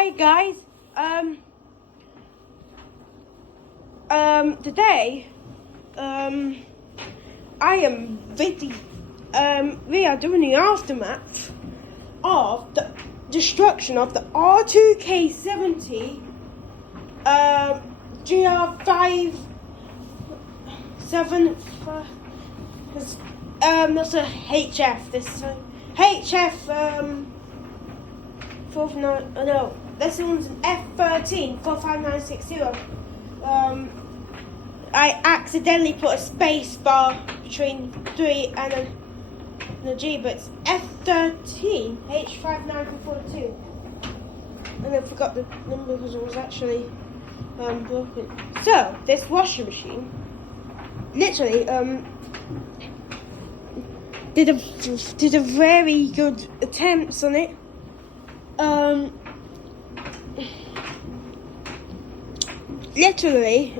Hi guys. Today, I am really, we are doing the aftermath of the destruction of the R2K17 GR57. That's a HF this time. HF no, this one's an F13H7IL. I accidentally put a space bar between 3 and a G, but it's F13H5942. And I forgot the number because it was actually broken. So this washing machine literally did a very good attempts on it. Literally,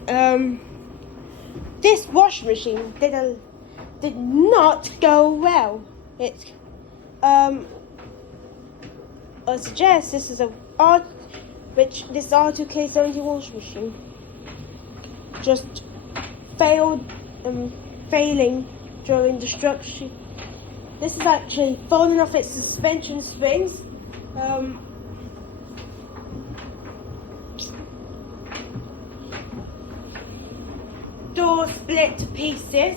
this washing machine did not go well. It I suggest this is this R2K17 washing machine just failing during destruction. This is actually falling off its suspension springs. Door split to pieces.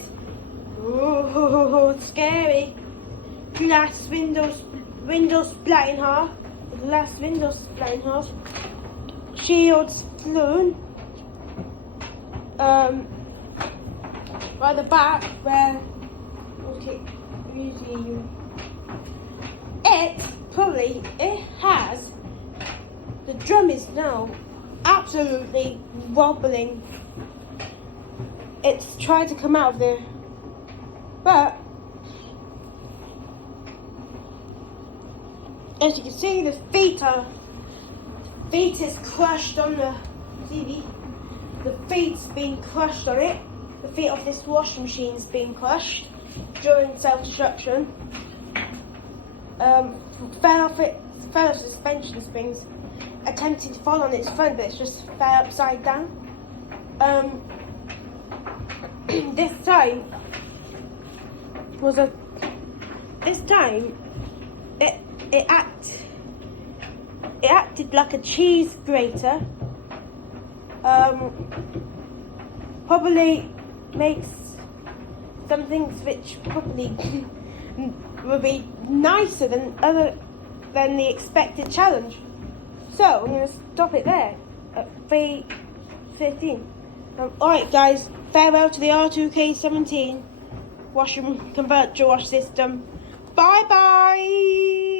Oh, scary. Glass windows split in half. Glass windows split in half. Shields flown. By the back where it has, the drum is now absolutely wobbling. It's trying to come out of there, but as you can see, the feet is crushed on the TV. The feet's being crushed on it. The feet of this washing machine's being crushed during self-destruction. Fell off suspension springs, attempting to fall on its front, but it's just fell upside down. This time it acted like a cheese grater. Probably makes some things which probably will be nicer than the expected challenge. So I'm going to stop it there at 3:15. Alright guys, farewell to the R2K17 wash and convert your wash system. Bye bye.